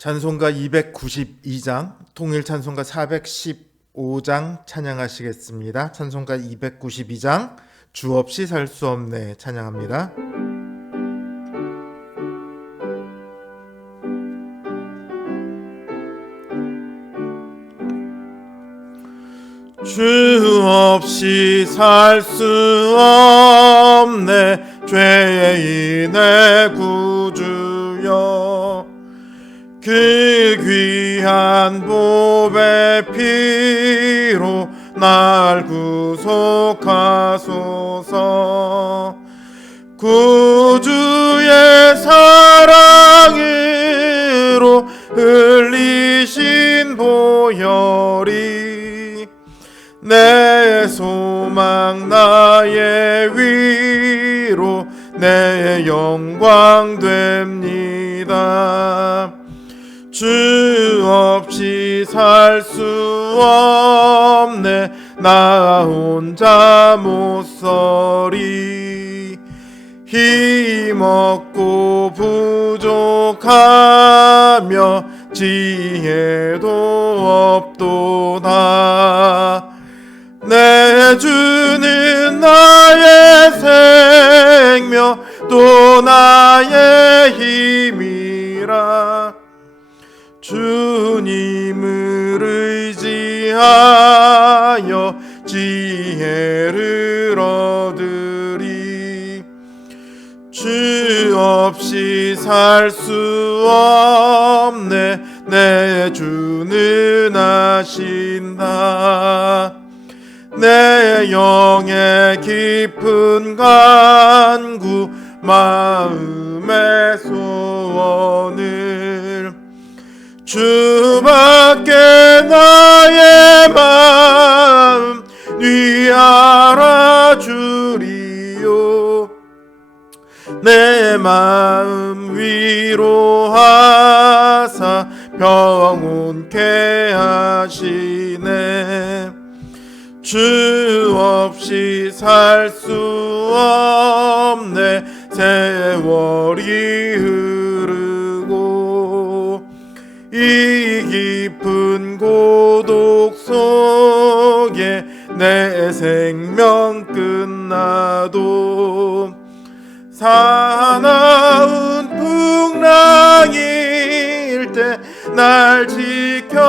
찬송가 292장, 통일 찬송가 415장 찬양하시겠습니다. 찬송가 292장, 주 없이 살 수 없네 찬양합니다. 주 없이 살 수 없네 죄인의 구주여, 그 귀한 보배 피로 날 구속하소서. 구주의 사랑으로 흘리신 보혈이 내 소망 나의 위로 내 영광 됩니다. 주 없이 살 수 없네 나 혼자 못 서리. 힘없고 부족하며 지혜도 없도다. 내 주는 나의 생명 또 나의 힘이라. 주님을 의지하여 지혜를 얻으리. 주 없이 살 수 없네 내 주는 아신다. 내 영의 깊은 간구 마음의 소원을 주밖에 나의 마음 네 알아주리요. 내 마음 위로하사 평온케 하시네. 주 없이 살 수 없네 세월이 흐르고 이 깊은 고독 속에 내 생명 끝나도 사나운 풍랑일 때 날 지켜주시니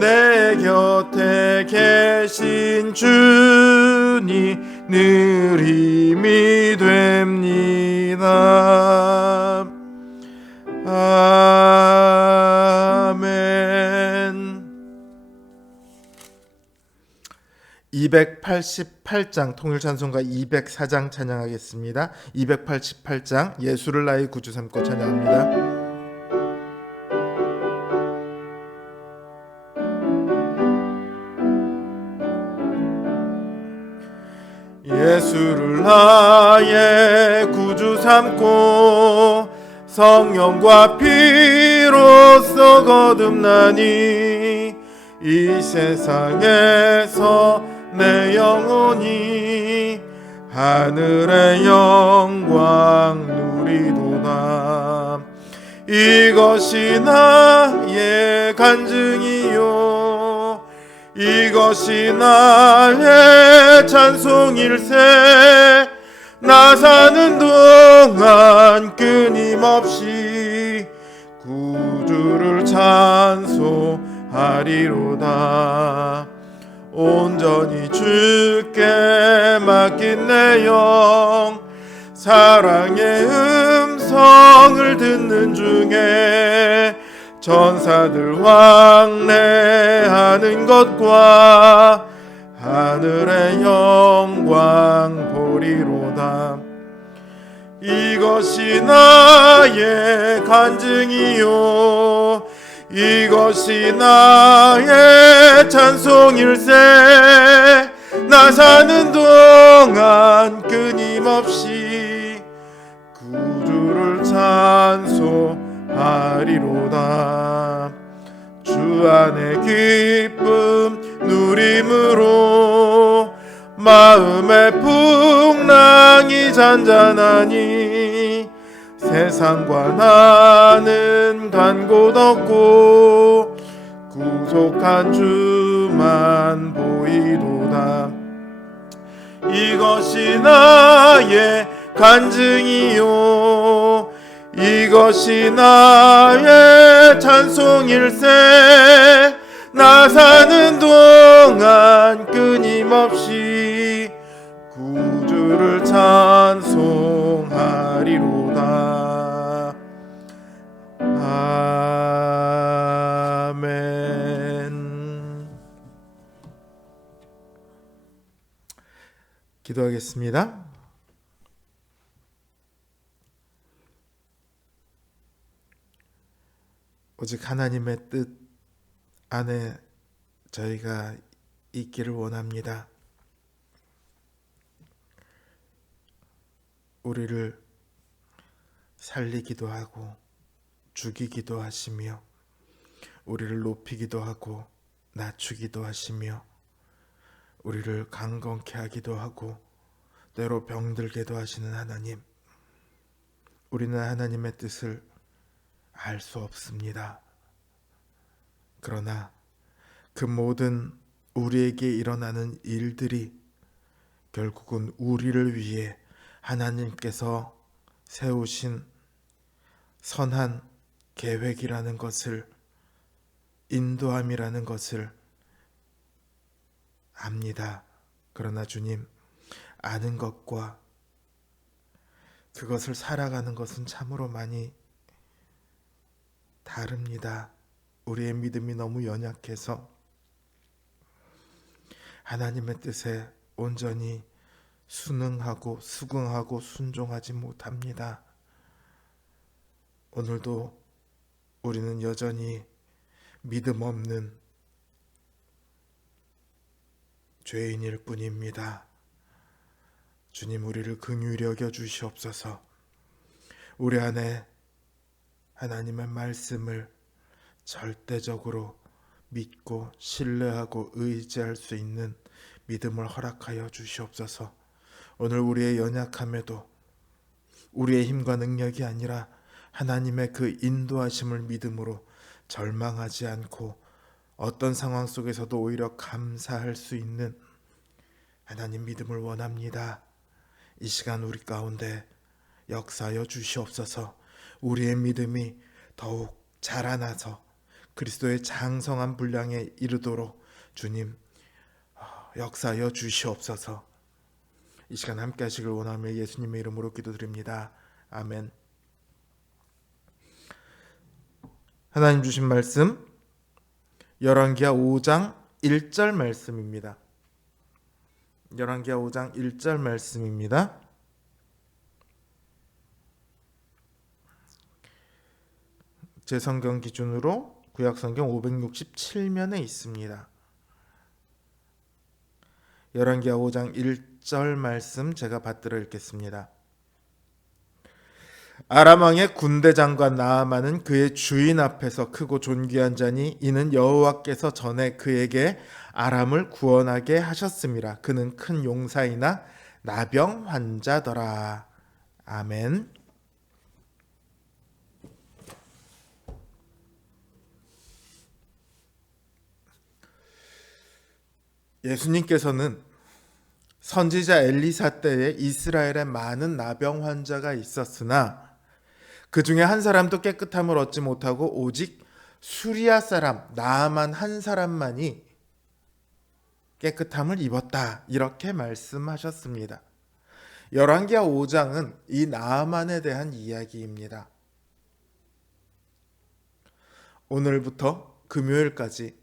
내 곁에 계신 주니 늘 힘이 됩니다. 아멘. 288장 통일찬송가 204장 찬양하겠습니다. 288장 예수를 나의 구주 삼고 찬양합니다. 예수를 나의 구주 삼고 성령과 피로써 거듭나니 이 세상에서 내 영혼이 하늘의 영광 누리도다. 이것이 나의 간증이요 이것이 나의 찬송일세. 나 사는 동안 끊임없이 구주를 찬송하리로다. 온전히 주께 맡긴 내 영 사랑의 음성을 듣는 중에 천사들 왕래하는 것과 하늘의 영광 보리로다. 이것이 나의 간증이요 이것이 나의 찬송일세. 나 사는 동안 끊임없이 구주를 찬송하리로다. 주 안에 기쁨 누림으로 마음의 풍랑이 잔잔하니 세상과 나는 간 곳 없고 구속한 주만 보이도다. 이것이 나의 간증이요 이것이 나의 찬송일세. 나 사는 동안 끊임없이 구주를 찬송하리로다. 아멘. 기도하겠습니다. 오직 하나님의 뜻 안에 저희가 있기를 원합니다. 우리를 살리기도 하고 죽이기도 하시며 우리를 높이기도 하고 낮추기도 하시며 우리를 강건케 하기도 하고 때로 병들게도 하시는 하나님, 우리는 하나님의 뜻을 알 수 없습니다. 그러나 그 모든 우리에게 일어나는 일들이 결국은 우리를 위해 하나님께서 세우신 선한 계획이라는 것을, 인도함이라는 것을 압니다. 그러나 주님, 아는 것과 그것을 살아가는 것은 참으로 많이 다릅니다. 우리의 믿음이 너무 연약해서 하나님의 뜻에 온전히 순응하고 수긍하고 순종하지 못합니다. 오늘도 우리는 여전히 믿음 없는 죄인일 뿐입니다. 주님, 우리를 긍휼히 여겨 주시옵소서. 우리 안에 하나님의 말씀을 절대적으로 믿고 신뢰하고 의지할 수 있는 믿음을 허락하여 주시옵소서. 오늘 우리의 연약함에도 우리의 힘과 능력이 아니라 하나님의 그 인도하심을 믿음으로 절망하지 않고 어떤 상황 속에서도 오히려 감사할 수 있는 하나님 믿음을 원합니다. 이 시간 우리 가운데 역사하여 주시옵소서. 우리의 믿음이 더욱 자라나서 그리스도의 장성한 분량에 이르도록 주님 역사하여 주시옵소서. 이 시간 함께 하시길 원하며 예수님의 이름으로 기도드립니다. 아멘. 하나님 주신 말씀 열왕기하 5장 1절 말씀입니다. 열왕기하 5장 1절 말씀입니다. 제 성경 기준으로 구약성경 567면에 있습니다. 열왕기하 5장 1절 말씀 제가 받들어 읽겠습니다. 아람 왕의 군대 장관 나아만은 그의 주인 앞에서 크고 존귀한 자니 이는 여호와께서 전에 그에게 아람을 구원하게 하셨음이라. 그는 큰 용사이나 나병 환자더라. 아멘. 예수님께서는 선지자 엘리사 때에 이스라엘에 많은 나병 환자가 있었으나 그 중에 한 사람도 깨끗함을 얻지 못하고 오직 수리아 사람 나아만 한 사람만이 깨끗함을 입었다. 이렇게 말씀하셨습니다. 열왕기하 5장은 이 나아만에 대한 이야기입니다. 오늘부터 금요일까지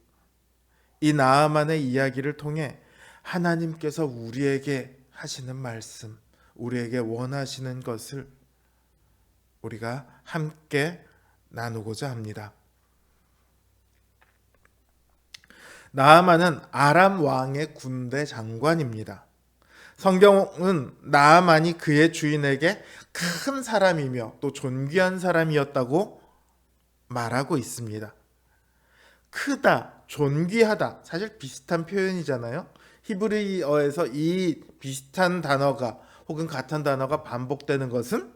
이 나아만의 이야기를 통해 하나님께서 우리에게 하시는 말씀, 우리에게 원하시는 것을 우리가 함께 나누고자 합니다. 나아만은 아람 왕의 군대 장관입니다. 성경은 나아만이 그의 주인에게 큰 사람이며 또 존귀한 사람이었다고 말하고 있습니다. 크다, 존귀하다, 사실 비슷한 표현이잖아요. 히브리어에서 이 비슷한 단어가 혹은 같은 단어가 반복되는 것은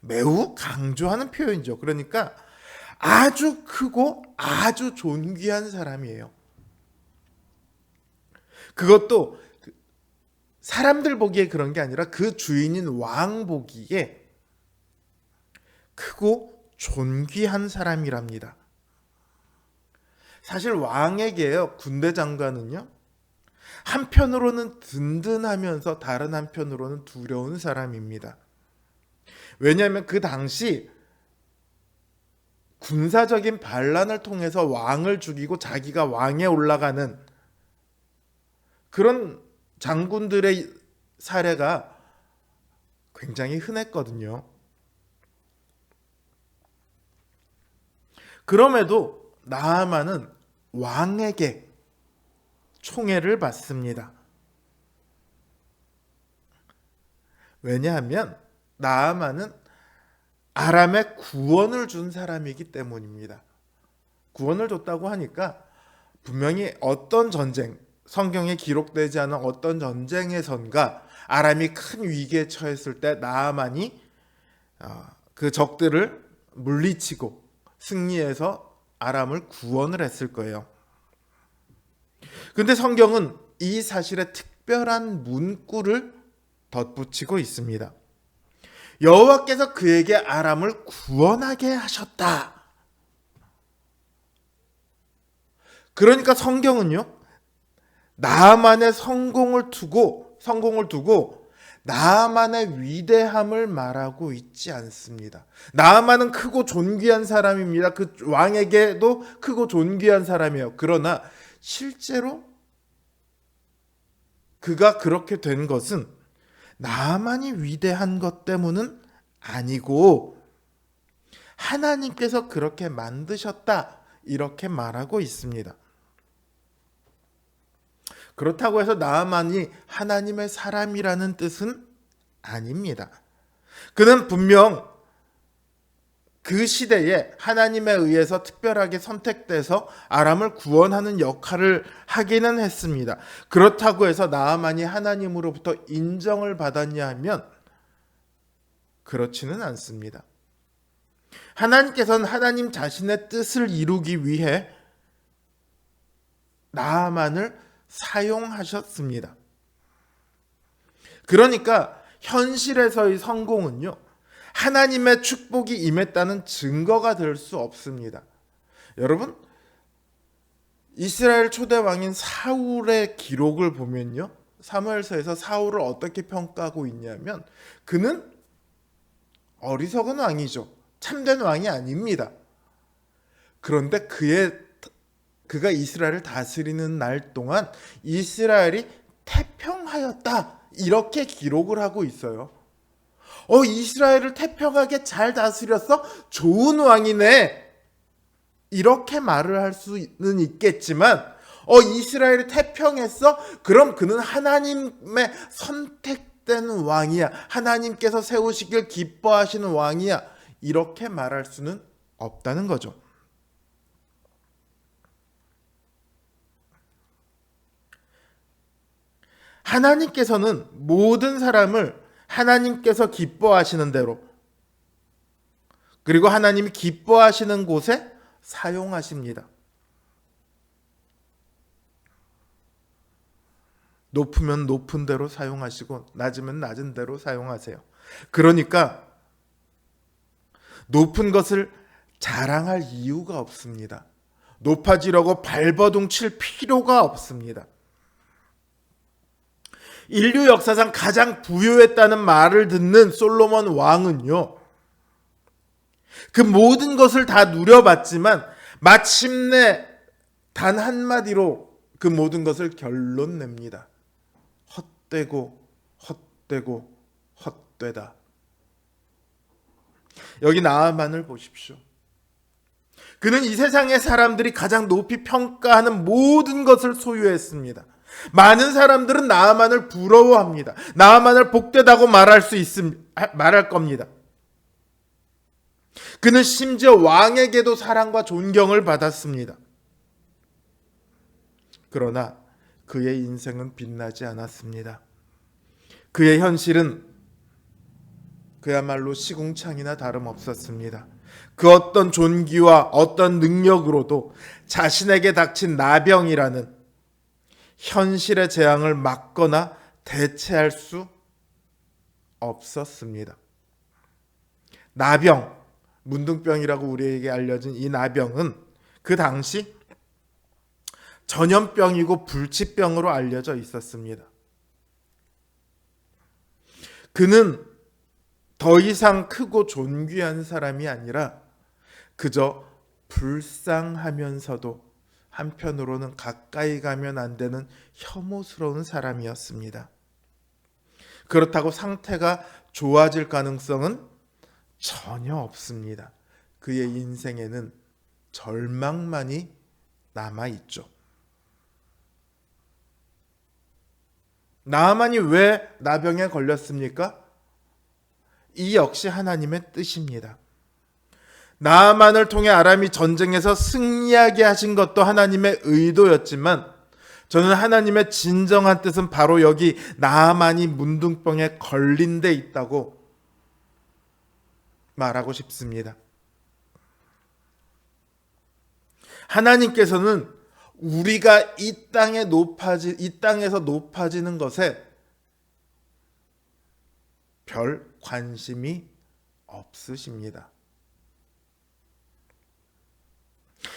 매우 강조하는 표현이죠. 그러니까 아주 크고 아주 존귀한 사람이에요. 그것도 사람들 보기에 그런 게 아니라 그 주인인 왕 보기에 크고 존귀한 사람이랍니다. 사실 왕에게요, 군대 장관은요, 한편으로는 든든하면서 다른 한편으로는 두려운 사람입니다. 왜냐하면 그 당시 군사적인 반란을 통해서 왕을 죽이고 자기가 왕에 올라가는 그런 장군들의 사례가 굉장히 흔했거든요. 그럼에도 나아만은 왕에게 총애를 받습니다. 왜냐하면 나아만은 아람에 구원을 준 사람이기 때문입니다. 구원을 줬다고 하니까 분명히 어떤 전쟁, 성경에 기록되지 않은 어떤 전쟁에선가 아람이 큰 위기에 처했을 때 나아만이 그 적들을 물리치고 승리해서 아람을 구원을 했을 거예요. 근데 성경은 이 사실에 특별한 문구를 덧붙이고 있습니다. 여호와께서 그에게 아람을 구원하게 하셨다. 그러니까 성경은요, 나아만의 성공을 두고 나아만의 위대함을 말하고 있지 않습니다. 나아만은 크고 존귀한 사람입니다. 그 왕에게도 크고 존귀한 사람이에요. 그러나 실제로 그가 그렇게 된 것은 나아만이 위대한 것 때문은 아니고 하나님께서 그렇게 만드셨다, 이렇게 말하고 있습니다. 그렇다고 해서 나아만이 하나님의 사람이라는 뜻은 아닙니다. 그는 분명 그 시대에 하나님에 의해서 특별하게 선택돼서 아람을 구원하는 역할을 하기는 했습니다. 그렇다고 해서 나아만이 하나님으로부터 인정을 받았냐 하면 그렇지는 않습니다. 하나님께서는 하나님 자신의 뜻을 이루기 위해 나아만을 사용하셨습니다. 그러니까 현실에서의 성공은요, 하나님의 축복이 임했다는 증거가 될 수 없습니다. 여러분, 이스라엘 초대 왕인 사울의 기록을 보면요, 사무엘서에서 사울을 어떻게 평가하고 있냐면 그는 어리석은 왕이죠. 참된 왕이 아닙니다. 그런데 그가 이스라엘을 다스리는 날 동안 이스라엘이 태평하였다, 이렇게 기록을 하고 있어요. 이스라엘을 태평하게 잘 다스렸어? 좋은 왕이네. 이렇게 말을 할 수는 있겠지만 이스라엘이 태평했어? 그럼 그는 하나님의 선택된 왕이야. 하나님께서 세우시길 기뻐하시는 왕이야. 이렇게 말할 수는 없다는 거죠. 하나님께서는 모든 사람을 하나님께서 기뻐하시는 대로, 그리고 하나님이 기뻐하시는 곳에 사용하십니다. 높으면 높은 대로 사용하시고 낮으면 낮은 대로 사용하세요. 그러니까 높은 것을 자랑할 이유가 없습니다. 높아지려고 발버둥 칠 필요가 없습니다. 인류 역사상 가장 부유했다는 말을 듣는 솔로몬 왕은요, 그 모든 것을 다 누려봤지만 마침내 단 한마디로 그 모든 것을 결론 냅니다. 헛되고 헛되고 헛되다. 여기 나아만을 보십시오. 그는 이 세상의 사람들이 가장 높이 평가하는 모든 것을 소유했습니다. 많은 사람들은 나아만을 부러워합니다. 나아만을 복되다고 말할 겁니다. 그는 심지어 왕에게도 사랑과 존경을 받았습니다. 그러나 그의 인생은 빛나지 않았습니다. 그의 현실은 그야말로 시궁창이나 다름없었습니다. 그 어떤 존귀와 어떤 능력으로도 자신에게 닥친 나병이라는 현실의 재앙을 막거나 대체할 수 없었습니다. 나병, 문둥병이라고 우리에게 알려진 이 나병은 그 당시 전염병이고 불치병으로 알려져 있었습니다. 그는 더 이상 크고 존귀한 사람이 아니라 그저 불쌍하면서도 한편으로는 가까이 가면 안 되는 혐오스러운 사람이었습니다. 그렇다고 상태가 좋아질 가능성은 전혀 없습니다. 그의 인생에는 절망만이 남아있죠. 나아만이 왜 나병에 걸렸습니까? 이 역시 하나님의 뜻입니다. 나아만을 통해 아람이 전쟁에서 승리하게 하신 것도 하나님의 의도였지만 저는 하나님의 진정한 뜻은 바로 여기 나아만이 문둥병에 걸린 데 있다고 말하고 싶습니다. 하나님께서는 우리가 이 땅에서 높아지는 것에 별 관심이 없으십니다.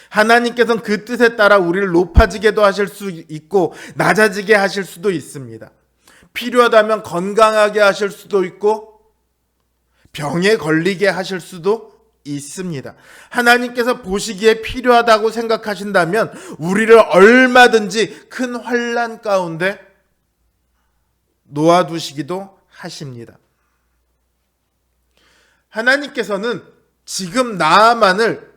하나님께서는 그 뜻에 따라 우리를 높아지게도 하실 수 있고 낮아지게 하실 수도 있습니다. 필요하다면 건강하게 하실 수도 있고 병에 걸리게 하실 수도 있습니다. 하나님께서 보시기에 필요하다고 생각하신다면 우리를 얼마든지 큰 환난 가운데 놓아두시기도 하십니다. 하나님께서는 지금 나아만을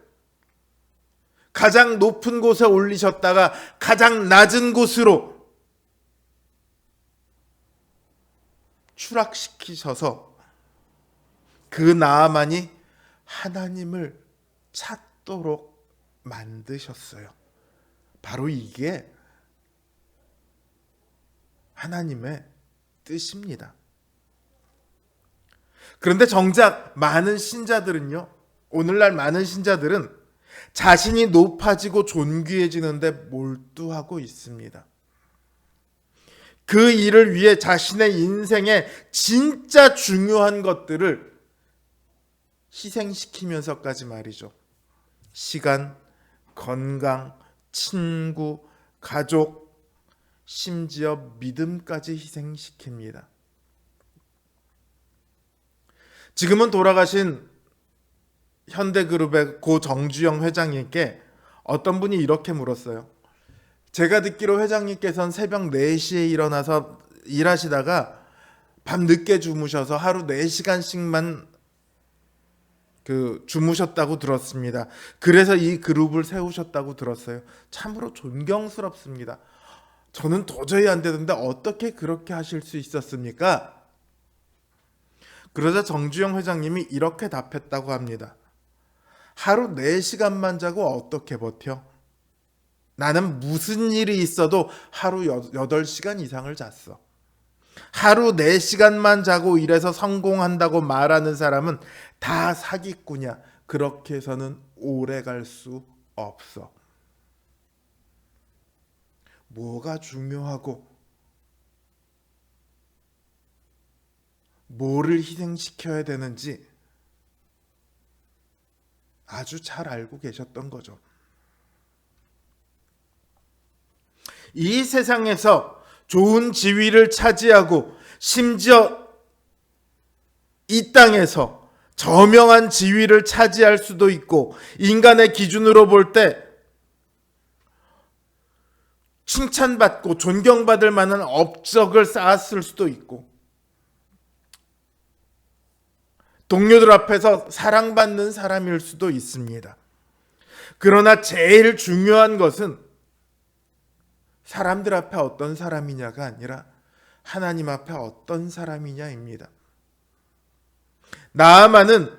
가장 높은 곳에 올리셨다가 가장 낮은 곳으로 추락시키셔서 그 나아만이 하나님을 찾도록 만드셨어요. 바로 이게 하나님의 뜻입니다. 그런데 정작 많은 신자들은요, 오늘날 많은 신자들은 자신이 높아지고 존귀해지는데 몰두하고 있습니다. 그 일을 위해 자신의 인생에 진짜 중요한 것들을 희생시키면서까지 말이죠. 시간, 건강, 친구, 가족, 심지어 믿음까지 희생시킵니다. 지금은 돌아가신 현대그룹의 고 정주영 회장님께 어떤 분이 이렇게 물었어요. 제가 듣기로 회장님께서는 새벽 4시에 일어나서 일하시다가 밤 늦게 주무셔서 하루 4시간씩만 주무셨다고 들었습니다. 그래서 이 그룹을 세우셨다고 들었어요. 참으로 존경스럽습니다. 저는 도저히 안 되는데 어떻게 그렇게 하실 수 있었습니까? 그러자 정주영 회장님이 이렇게 답했다고 합니다. 하루 4시간만 자고 어떻게 버텨? 나는 무슨 일이 있어도 하루 8시간 이상을 잤어. 하루 4시간만 자고 일해서 성공한다고 말하는 사람은 다 사기꾼이야. 그렇게 해서는 오래 갈 수 없어. 뭐가 중요하고 뭐를 희생시켜야 되는지 아주 잘 알고 계셨던 거죠. 이 세상에서 좋은 지위를 차지하고 심지어 이 땅에서 저명한 지위를 차지할 수도 있고 인간의 기준으로 볼 때 칭찬받고 존경받을 만한 업적을 쌓았을 수도 있고 동료들 앞에서 사랑받는 사람일 수도 있습니다. 그러나 제일 중요한 것은 사람들 앞에 어떤 사람이냐가 아니라 하나님 앞에 어떤 사람이냐입니다. 나아만은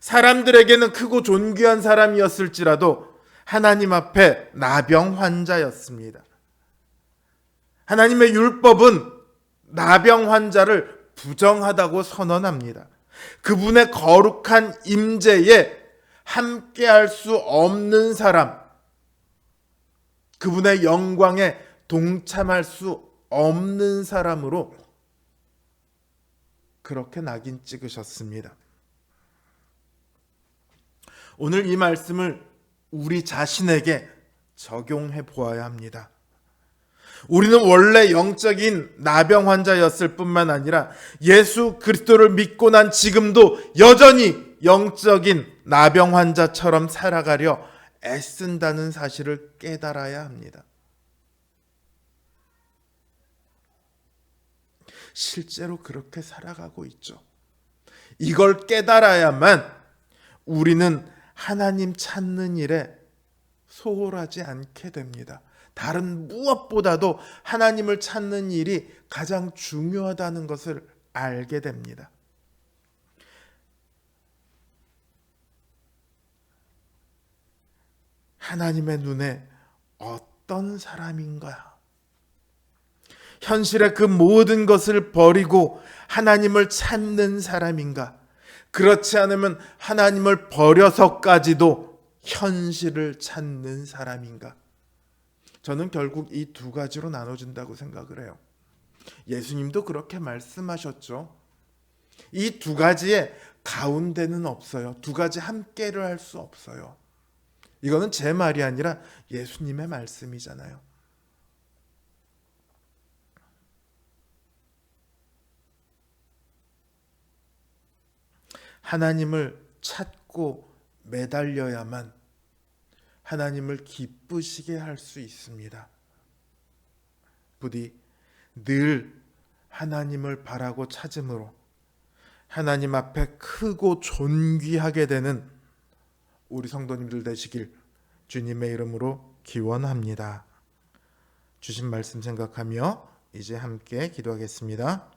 사람들에게는 크고 존귀한 사람이었을지라도 하나님 앞에 나병 환자였습니다. 하나님의 율법은 나병 환자를 부정하다고 선언합니다. 그분의 거룩한 임재에 함께할 수 없는 사람, 그분의 영광에 동참할 수 없는 사람으로 그렇게 낙인 찍으셨습니다. 오늘 이 말씀을 우리 자신에게 적용해 보아야 합니다. 우리는 원래 영적인 나병 환자였을 뿐만 아니라 예수 그리스도를 믿고 난 지금도 여전히 영적인 나병 환자처럼 살아가려 애쓴다는 사실을 깨달아야 합니다. 실제로 그렇게 살아가고 있죠. 이걸 깨달아야만 우리는 하나님 찾는 일에 소홀하지 않게 됩니다. 다른 무엇보다도 하나님을 찾는 일이 가장 중요하다는 것을 알게 됩니다. 하나님의 눈에 어떤 사람인가? 현실의 그 모든 것을 버리고 하나님을 찾는 사람인가? 그렇지 않으면 하나님을 버려서까지도 현실을 찾는 사람인가? 저는 결국 이 두 가지로 나눠진다고 생각을 해요. 예수님도 그렇게 말씀하셨죠. 이 두 가지의 가운데는 없어요. 두 가지 함께를 할 수 없어요. 이거는 제 말이 아니라 예수님의 말씀이잖아요. 하나님을 찾고 매달려야만 하나님을 기쁘시게 할 수 있습니다. 부디 늘 하나님을 바라고 찾음으로 하나님 앞에 크고 존귀하게 되는 우리 성도님들 되시길 주님의 이름으로 기원합니다. 주신 말씀 생각하며 이제 함께 기도하겠습니다.